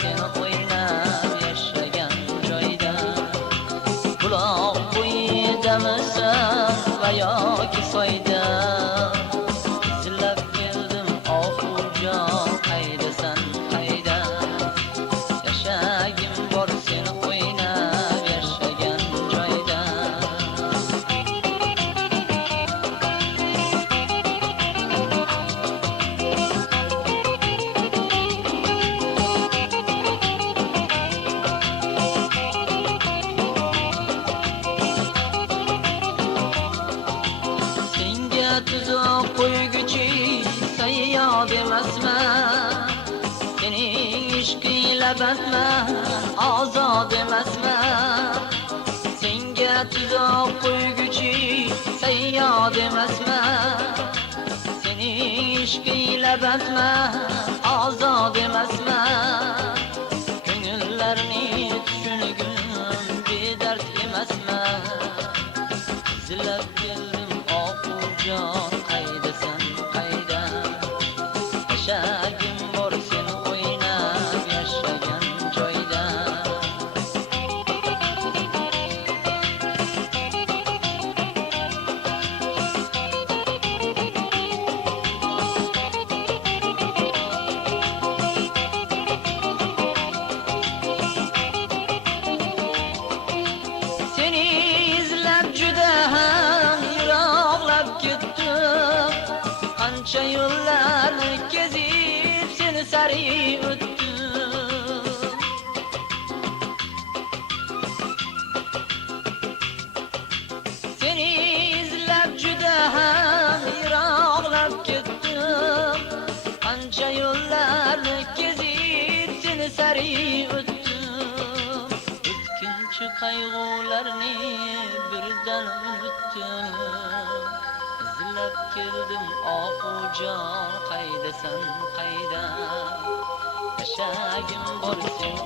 seni o'ylab yashagan joyda. Buloq bo'yidamisan va yoki soyda, izlab keldim oxujon, qaydasan qayda. Yashagim bor seni o'ylab yashagan joyda. Senga tuzoq qo'yguchi sayyod emasman, sening ishqingla bandman, ozod emasman. Senga tuzoq qo'yguchi sayyod emasman, sening ishqingla bandman, ozod emasman. Ko'ngillarni tushungim bedard emasman. Izlab keldim oxujon, qaydasan qayda. Yashagim bor seni o'ynab yashagan joyda. Seni izlab juda ham yiroqlab ketdim, qancha yo'llarni kezib seni sari o'tdim. Seni izlab juda ham yiroqlab ketdim, qancha yo'llarni kezib seni sari o'tdim. O'tkinchi qayg'ularni birdan unutdim. Izlab keldim oxujon, qaydasan qayda. Yashagim bor seni